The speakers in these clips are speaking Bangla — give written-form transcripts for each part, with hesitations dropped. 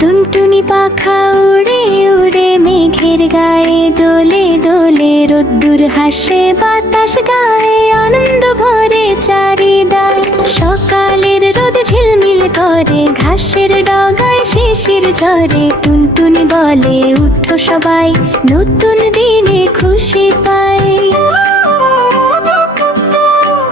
টুনটুনি পাখা উড়ে উড়ে মেঘের গায়ে দোলে দোলে, রোদ্দুর হাসে বাতাস গায়ে, আনন্দ ভরে চারিদায়। সকালের রোদ ঝিলমিল করে ঘাসের ডগায় শিশির ঝরে, টুনটুনি বলে উঠো সবাই, নতুন দিনে খুশি পাই।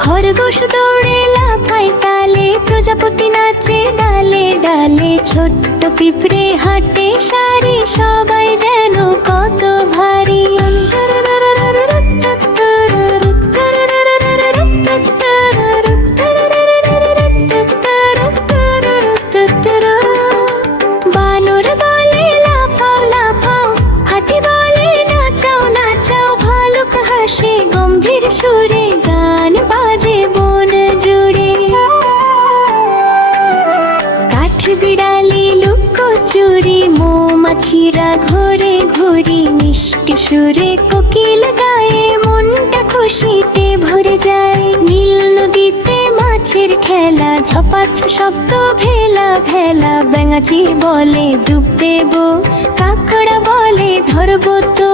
খরগোশ দৌড়ে লাফায় তালে, প্রজাপতি নাচে ডালে ডালে, ছোট্ট পিঁপড়ে হাঁটে সারি, সবাই যেন কত ভারী। বানর বলে লাফাও লাফাও, হাতি বলে নাচাও নাচাও, ভালুক হাসে গম্ভীর সুরে, গান বাজে বন জুড়ে। কাঠ বিড়ালি লুকোচুরি, মৌমাছিরা ঘোরে ঘুরি, মিষ্টি সুরে কোকিল গায়ে, মনটা খুশিতে ভরে যায়। নীল নদীতে মাছের খেলা, ঝপাঝপ শব্দ ভেলা ভেলা, ব্যাঙাচি বলে ডুব দেব, কাকড়া বলে ধরবো তো।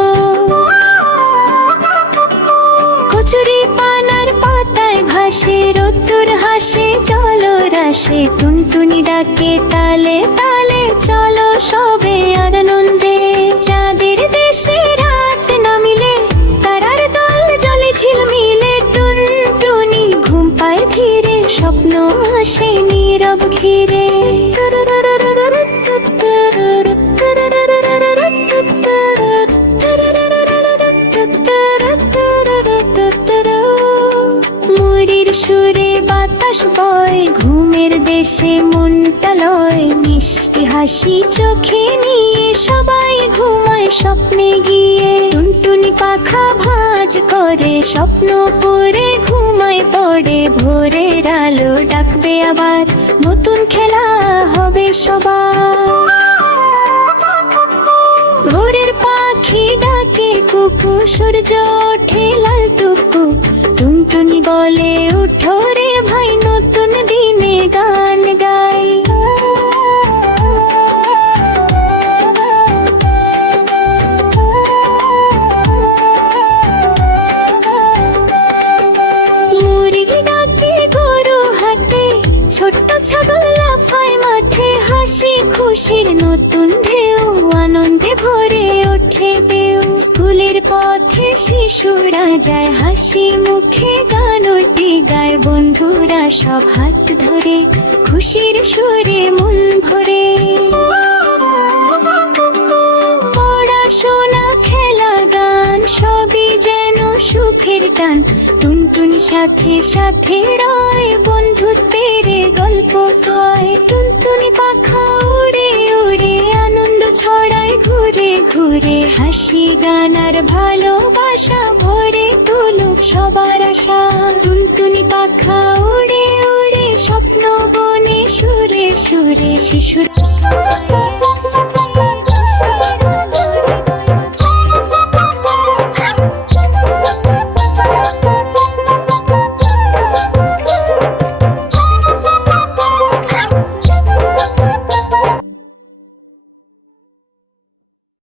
কচুরি পানার পাতায় ভাসে, রোদ্দুর হাসে চলো রাসে, টুনটুনি ডাকে তালে তালে, চলো সবে আনন্দে। চাঁদের দেশে রাত নামিলে, তারার দল জলে ঝিলমিলে, টুনটুনি ঘুম পায় ধীরে, স্বপ্ন আসে নীরব ঘিরে। মুড়ির সুরে বাতাস বয়, ঘুমের দেশে মনটা লয়, মিষ্টি হাসি চোখে নিয়ে সবাই ঘুমায় স্বপ্নে গিয়ে। টুনটুনি পাখা ভাঁজ করে, স্বপ্ন পড়ে ঘুমায় পড়ে, ভোরের আলো ডাকবে আবার, নতুন খেলা হবে সবার। ভোরের পাখি ডাকে কুকু, সূর্য ওঠে লাল টুকু, টুনটুনি বলে উঠো রে ভাই, নতুন দিনে গান গাই। মুরগি ডাকে গরু হাটে, ছোট্ট ছাগল লাফায় মাঠে, হাসি খুশির নতুন ঢেউ, আনন্দে ভরে ওঠে দেউ। স্কুলের পথে শিশুরা যায়, হাসি মুখে গানটি গায়, বন্ধুরা সব হাত ধরে, খুশির সুরে মন ভরে। পড়াশোনা খেলা গান সবই যেন সুখের টান, টুনটুনি সাথে সাথে রয়, বন্ধুত্বের গল্প কয়। টুনটুনি পাখা উড়ে উড়ে আনন্দ ছড়ায় ঘুরে ঘুরে, হাসি গান আর ভালোবাসা ভরে তুলুক সবার আশা। টুনটুনি পাখা উড়ে উড়ে স্বপ্ন বনে সুরে সুরে, শিশুরা